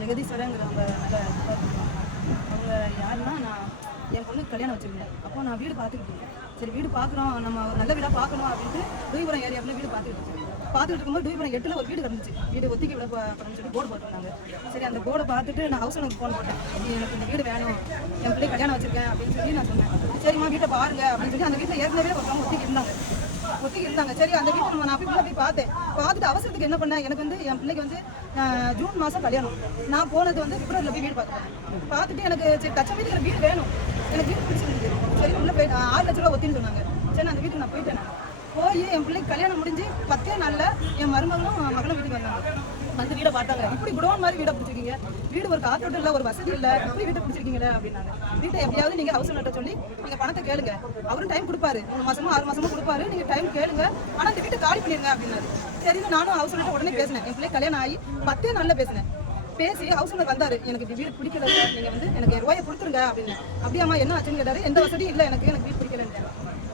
ஜெகதீஸ்வரங்கிறவங்க நல்ல அவங்க யாருன்னா, நான் என் பொண்ணுக்கு கல்யாணம் வச்சுருந்தேன். அப்போ நான் வீடு பார்த்துக்கிட்டு இருக்கேன். சரி வீடு பார்க்குறோம், நம்ம ஒரு நல்ல வீடாக பார்க்கணும் அப்படின்ட்டு டூய்புரம் ஏரியாவில் வீடு பார்த்துக்கிட்டு இருக்கும்போது டூய்புரம் 8ல் ஒரு வீடு இருந்துச்சு. வீடு ஒத்திக்கி விட போகிறோம்னு சொல்லி போர்டு போட்டிருந்தாங்க. சரி அந்த போர்டை பார்த்துட்டு நான் ஹவுஸ் ஓனருக்கு ஃபோன் போட்டேன். எனக்கு இந்த வீடு வேணும், என் பிள்ளை கல்யாணம் வச்சுருக்கேன் அப்படின்னு சொல்லி நான் சொன்னேன். சரிம்மா வீட்டை பாருங்க அப்படின்னு சொல்லி அந்த வீட்டில் ஏற்கனவே ஒருத்தவங்க ஒத்திக்கி இருந்தாங்க. சரி அந்த வீட்டில் நான் போய் பார்த்தேன். பார்த்துட்டு அவசரத்துக்கு என்ன பண்ணேன், எனக்கு வந்து என் பிள்ளைக்கு வந்து ஜூன் மாதம் கல்யாணம். நான் போனது வந்து பிப்ரவரியில் போய் வீடு பார்த்துட்டு எனக்கு சரி தச்ச வீட்டுக்கு வீடு வேணும், எனக்கு வீடு பிடிச்சிருந்தது. சரி உள்ளே போய் 6 லட்ச ரூபா ஒத்தின்னு சொன்னாங்க. சரி அந்த வீட்டுக்கு நான் போயிட்டேன். போய் என் பிள்ளைக்கு கல்யாணம் முடிஞ்சு 10 நாளில் என் மருமகளும் மகளும் வீட்டுக்கு வந்தாங்க. வந்து வீடை பார்த்தாங்க. இப்படி குடோன் மாதிரி வீடை பிடிச்சிருக்கீங்க, வீடு ஒரு காத்தோட்டம் இல்லை, ஒரு வசதி இல்லை, இப்படி வீட்டை பிடிச்சிருக்கீங்களே அப்படின்னாங்க. வீட்டை எப்படியாவது நீங்கள் ஹவுஸ் ஓனர்கிட்ட சொல்லி நீங்கள் பணத்தை கேளுங்க, அவரும் டைம் கொடுப்பாரு, 3 மாசமோ 6 மாசமோ கொடுப்பாரு, நீங்கள் டைம் கேளுங்க, ஆனால் இந்த வீட்டை காலி பண்ணிருங்க அப்படின்னாரு. சரி நானும் ஹவுஸ் ஓனர்கிட்ட உடனே பேசினேன். என் பிள்ளை கல்யாணம் ஆகி 10 நாளில் பேசினேன். பேசி ஹவுஸ் ஓனர் வந்தாரு, எனக்கு இப்படி வீடு பிடிக்கல சார், நீங்கள் வந்து எனக்கு ரூபாயை கொடுத்துருங்க அப்படின்னு. அப்படியாம்மா என்ன ஆச்சுன்னு கேட்டாரு. எந்த வசதியும் இல்லை, எனக்கு வீடு பிடிக்கலன்னு.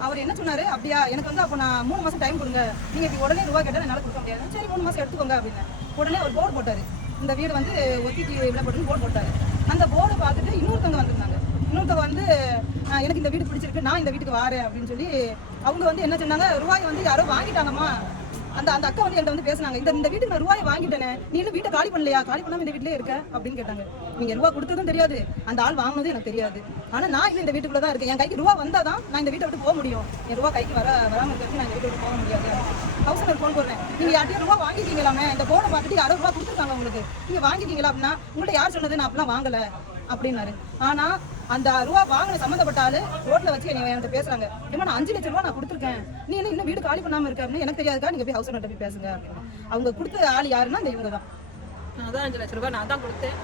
அவர் என்ன சொன்னாரு, அப்படியா எனக்கு வந்து அப்போ நான் 3 மாசம் டைம் கொடுங்க, நீங்கள் இப்படி உடனே ரூபா கேட்டால் என்னால் கொடுக்க முடியாது. சரி 3 மாசம் எடுத்துக்கோங்க அப்படின்னு. உடனே ஒரு போர்டு போட்டாரு, இந்த வீடு வந்து ஒத்திக்கு விட போட்டுன்னு போர்டு போட்டாரு. அந்த போர்டு பார்த்துட்டு இன்னொருத்தவங்க வந்திருந்தாங்க. இன்னொருத்தவங்க வந்து எனக்கு இந்த வீடு பிடிச்சிருக்கு, நான் இந்த வீட்டுக்கு வாரேன் அப்படின்னு சொல்லி அவங்க வந்து என்ன சொன்னாங்க, ரூபாய் வந்து யாரோ வாங்கிட்டாங்கம்மா. அந்த அக்கா வந்து என்கிட்ட வந்து பேசினாங்க, இந்த வீட்டுக்கு நான் ரூபாய் வாங்கிட்டேனே, நீ இன்னும் வீட்டை காலி பண்ணலையா, காலி பண்ணாமல் இந்த வீட்டிலே இருக்க அப்படின்னு கேட்டாங்க. நீங்கள் ரூபா கொடுத்ததும் தெரியாது, அந்த ஆள் வாங்கினதும் எனக்கு தெரியாது. ஆனால் நான் இன்னும் இந்த வீட்டுக்குள்ள தான் இருக்கேன், என் கைக்கு ரூபா வந்தால் தான் நான் இந்த வீட்டை விட்டு போக முடியும், என் ரூபா கைக்கு வராமல் இருக்கிறது நான் இந்த வீட்டை விட்டு போக முடியாது. ஹவுஸ் ஓனர் ஃபோன் போடுறேன், நீங்கள் யார்ட்டையும் ரூபா வாங்கிட்டீங்களாமே, இந்த போனை பார்த்துட்டு யாரோ ரூபா கொடுத்துருக்காங்க உங்களுக்கு, நீங்கள் வாங்கிட்டீங்களா அப்படின்னா, உங்கள்கிட்ட யார் சொன்னது நான் அப்படிலாம் வாங்கலை அப்படின்னாரு. ஆனால் அந்த ரூபா வாங்கின சம்மந்தப்பட்ட ஆளு ரோட்ல வச்சு என்கிட்ட பேசுறாங்க, ஏமா நான் 5 லட்ச ரூபா நான் கொடுத்துருக்கேன், நீ இன்னும் வீடு காலி பண்ணாம இருக்க அப்படின்னு. எனக்கு தெரியாதுக்கா, நீங்க போய் ஹவுஸ் ஓனர்கிட்ட போய் பேசுங்க அப்படின்னு. அவங்க கொடுத்த ஆள் யாருன்னா இந்த இவங்க தான். நான் தான் 5 லட்ச ரூபாய் நான் தான் கொடுத்தேன்.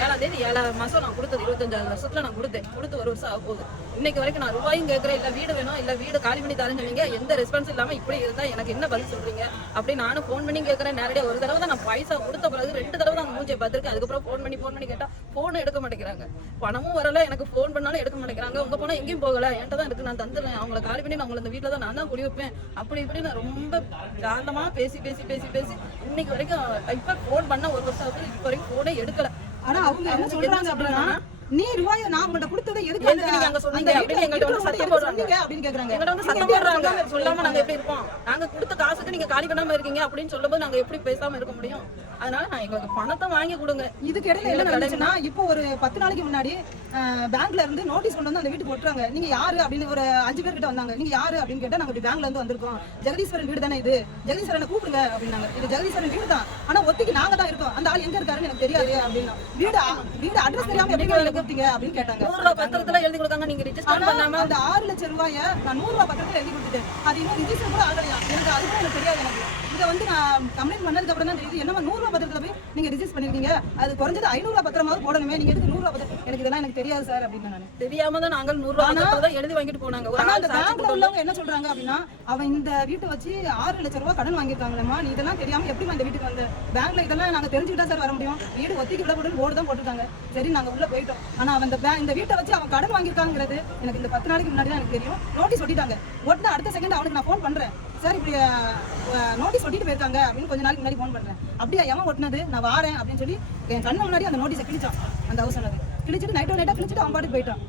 7ஆம் தேதி 7ஆம் மாதம் நான் கொடுத்தது, 25வது வருஷத்துல நான் கொடுத்து 1 வருஷம் ஆக போகுது. இன்னைக்கு வரைக்கும் நான் ரூபாயும் கேட்குறேன், இல்லை வீடு வேணும், இல்லை வீடு காலி பண்ணி தரேன்னு சொன்னீங்க, எந்த ரெஸ்பான்ஸ் இல்லாமல் இப்படி இருந்தால் எனக்கு என்ன பதில் சொல்றீங்க அப்படி நானும் ஃபோன் பண்ணி கேட்குறேன். நேரடியாக ஒரு தடவை தான் நான் பைசா கொடுத்த பிறகு 2 தடவை தான் மூஞ்சியை பார்த்துருக்கேன். அதுக்கப்புறம் ஃபோன் பண்ணி கேட்டால் ஃபோனை எடுக்க மாட்டேங்கிறாங்க, பணமும் வரல, எனக்கு ஃபோன் பண்ணாலும் எடுக்க மாட்டேங்கிறாங்க. உங்க போனால் எங்கேயும் போகல, என்கிட்ட தான் இருக்கு, நான் தந்துடுறேன், அவங்களை காலி பண்ணி நான் உங்களை இந்த வீட்டில் தான் நான் தான் குடி வைப்பேன் அப்படி இப்படி நான் ரொம்ப காரணமாக பேசி இன்னைக்கு வரைக்கும் இப்போ ஃபோன் பண்ண 1 வருஷம் ஆகுது, இப்போ வரைக்கும் ஃபோனே எடுக்கல. ஆனா அவங்க என்ன சொல்றாங்க அப்படின்னா, நீ ரூபாயை நான் உங்கள்ட்ட கொடுத்ததை எதுக்கு நீங்க அங்க சொன்னீங்க அப்படின்னு எங்கள்ட்ட வந்து சத்தம் போடுறாங்க அப்படின்னு கேக்குறாங்க. எங்கள்ட்ட வந்து சத்தம் போடுறாங்க, சொல்லாம நாங்க எப்படி இருப்போம், நாங்க கொடுத்த காசுக்கு நீங்க காலி பண்ணாம இருக்கீங்க அப்படின்னு சொல்லும்போது நாங்க எப்படி பேசாம இருக்க முடியும்? அதனால நான் எங்களுக்கு பணத்தை வாங்கி கொடுங்க. இதுக்கு இடையில என்ன நடந்துச்சுன்னா, இப்போ ஒரு 10 நாளைக்கு முன்னாடி பேங்க்ல இருந்து நோட்டீஸ் கொண்டு வந்து அந்த வீட்டுக்கு போட்டுறாங்க. நீங்க யாரு அப்படின்னு ஒரு 5 பேர் கிட்ட வந்தாங்க. நீங்க யாரு அப்படின்னு கேட்டா, நாங்க பேங்க்ல இருந்து வந்திருக்கோம், ஜெகதீஸ்வரன் வீடு தானே இது, ஜெகதீஸ்வரனை கூப்பிடுங்க அப்படின்னாங்க. இது ஜெகதீஸ்வரன் வீடு தான், ஆனா ஒத்திக்கு நாங்க தான் இருக்கோம், அந்த ஆள் எங்க இருக்காருன்னு எனக்கு தெரியாது அப்படின்னா. வீடு அட்ரஸ் தெரியாம எப்படி கூப்பிட்டீங்க அப்படின்னு கேட்டாங்க. 100 ரூபாய் பத்திரத்துல எழுதி கொடுத்தாங்க, நீங்க ரிஜிஸ்டர் பண்ணாம. அந்த 6 லட்சம் ரூபாயை நான் 100 ரூபாய் பத்திரத்துல எழுதி கொடுத்துட்டேன். அது இன்னும் ரிஜிஸ்டர் கூட ஆகலையா, எனக்கு அது கூட எனக்கு தெரியாது. எனக்கு இதை வந்து நான் கம்ப்ளைண்ட் பண்ணதுக்கு அப்புறம் தான் தெரியுது, என்னமா 100 ரூபாய் பத்திரத்துல போய் நீங்க ரிஜிஸ்டர் பண்ணிருக்கீங்க, அது குறைஞ்சது 500 ரூபாய் பத்திரமாவது போடணுமே, நீங்க எதுக்கு 100 ரூபாய் பத்திரம்? எனக்கு இதெல்லாம் எனக்கு தெரியாது சார் அப்படின்னு. நான் தெரியாம தான் நாங்கள் 100 ரூபாய் பத்திரத்தை எழுதி வாங்கிட்டு போனாங்க. ஆனா அந்த பேங்க்ல உள்ளவங்க என்ன சொல்றாங்க அப்படின்னா, அவன் இந்த வீட்டை வச்சு 6 லட்சம் ரூபாய் கடன் வாங்கியிருக்காங்களேம்மா, நீ இதெல்லாம் தெரியாம எப்படி இந்த வீட்டுக்கு வந்த? பேங்க்ல இதெல்லாம் நாங்க தெரிஞ்சுக்கிட்டா சார் வர முடியும், வீடு ஒத்திக்கு விடப்படும் போர்டு தான் போட்டுருக்காங்க. சரி நாங்க உள்ள போயிட்டோம். ஆனா அவன் இந்த வீட்டை வச்சு அவன் கடன் வாங்கியிருக்காங்கிறது எனக்கு இந்த 10 நாளைக்கு முன்னாடி தான் எனக்கு தெரியும். நோட்டீஸ் ஒட்டிட்டாங்க. உடனே அடுத்த செகண்ட் அவனுக்கு நான் ஃபோன் பண்றேன், சார் இப்படி நோட்டீஸ் ஒட்டிட்டு போயிருக்காங்க அப்படின்னு. கொஞ்ச நாளைக்கு முன்னாடி ஃபோன் பண்றேன், அப்படியா எவன் ஒட்டினது, நான் வாரேன் அப்படின்னு சொல்லி என் கண்ணு முன்னாடி அந்த நோட்டீஸை கிழிச்சான். அந்த ஹவுஸ் ஓனர் கிழிச்சிட்டு நைட்டோ கிழிச்சிட்டு அவன் பாட்டுக்கு போயிட்டான்.